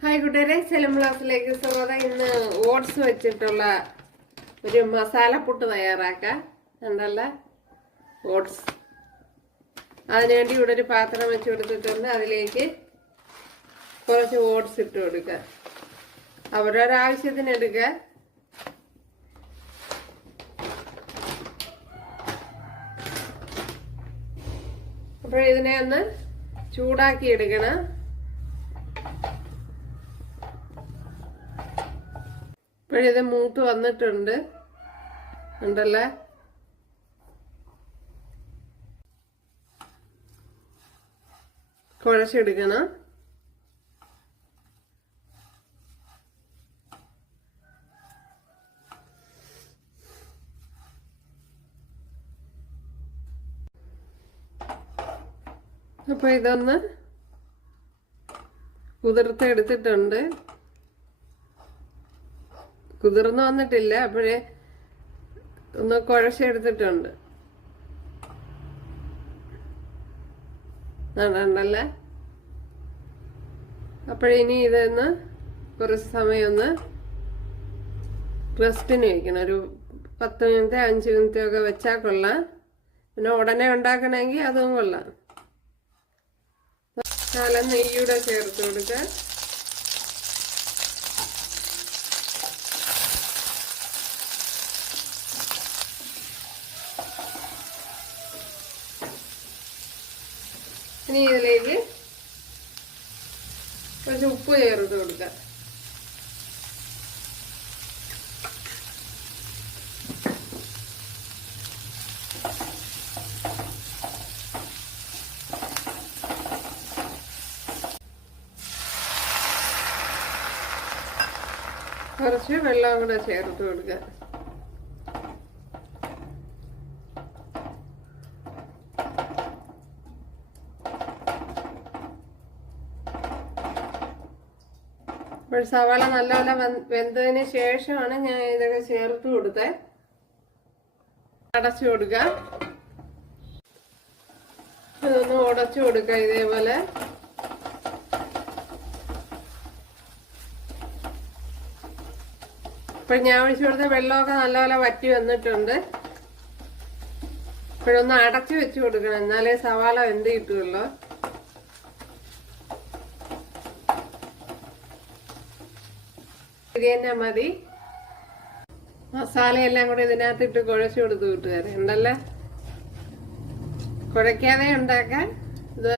Hi കൂട്ടുകാരെ, സെലം ബ്ലോഗ്സിലേക്ക് സ്വാഗതം. ഇന്ന് ഓട്സ് വെച്ചിട്ടുള്ള ഒരു മസാലപ്പുട്ട് തയ്യാറാക്കാം. കണ്ടല്ല ഓട്സ്. അതിനുവേണ്ടി ഇവിടെ ഒരു പാത്രം വെച്ച് കൊടുത്തിട്ടുണ്ട്. അതിലേക്ക് കുറച്ച് ഓട്സ് ഇട്ട് കൊടുക്കുക. അവരൊരാവശ്യത്തിന് എടുക്കുക. അപ്പോൾ ഇതിനെ ഒന്ന് ചൂടാക്കി എടുക്കണം. ഇപ്പോഴിത് മൂത്ത് വന്നിട്ടുണ്ട് ഉണ്ടല്ലേ. കുഴച്ചെടുക്കണം. അപ്പൊ ഇതൊന്ന് കുതിർത്തെടുത്തിട്ടുണ്ട്. കുതിർന്ന് വന്നിട്ടില്ല, അപ്പോഴേ ഒന്ന് കുഴച്ചെടുത്തിട്ടുണ്ട്. ഉണ്ടല്ലേ. അപ്പോഴിനി ഇതൊന്ന് കുറച്ച് സമയം ഒന്ന് റെസ്റ്റിന് വയ്ക്കണം. ഒരു 10 മിനിറ്റ് 5 മിനിറ്റ് ഒക്കെ വെച്ചാൽ കൊള്ളാം. പിന്നെ ഉടനെ ഉണ്ടാക്കണമെങ്കിൽ അതും കൊള്ളാം. നല്ല നെയ്യൂടെ ചേർത്ത് കൊടുക്കുക. ഇനി ഇതിലേക്ക് കുറച്ച് ഉപ്പ് ചേർത്ത് കൊടുക്കുക. കുറച്ച് വെള്ളം കൂടെ ചേർത്ത് കൊടുക്കുക. അപ്പോൾ സവാള നല്ലപോലെ വെന്തതിന് ശേഷമാണ് ഞാൻ ഇതൊക്കെ ചേർത്ത് കൊടുത്തത്. അടച്ചു കൊടുക്കുക. ഇതൊന്ന് ഉടച്ചു കൊടുക്കുക ഇതേപോലെ. ഇപ്പോൾ ഞാൻ ഒഴിച്ചു കൊടുത്ത വെള്ളമൊക്കെ നല്ലപോലെ വറ്റി വന്നിട്ടുണ്ട്. ഇപ്പോഴൊന്ന് അടച്ചു വെച്ച് കൊടുക്കണം, എന്നാലേ സവാള വെന്ത് കിട്ടുമല്ലോ. ഇത് തന്നെ മതി. മസാലയെല്ലാം കൂടെ ഇതിനകത്തിട്ട് കുഴച്ചു കൊടുത്ത് കൂട്ടുകാരെ. ഉണ്ടല്ലേ, കുഴയ്ക്കാതെ ഉണ്ടാക്കാൻ.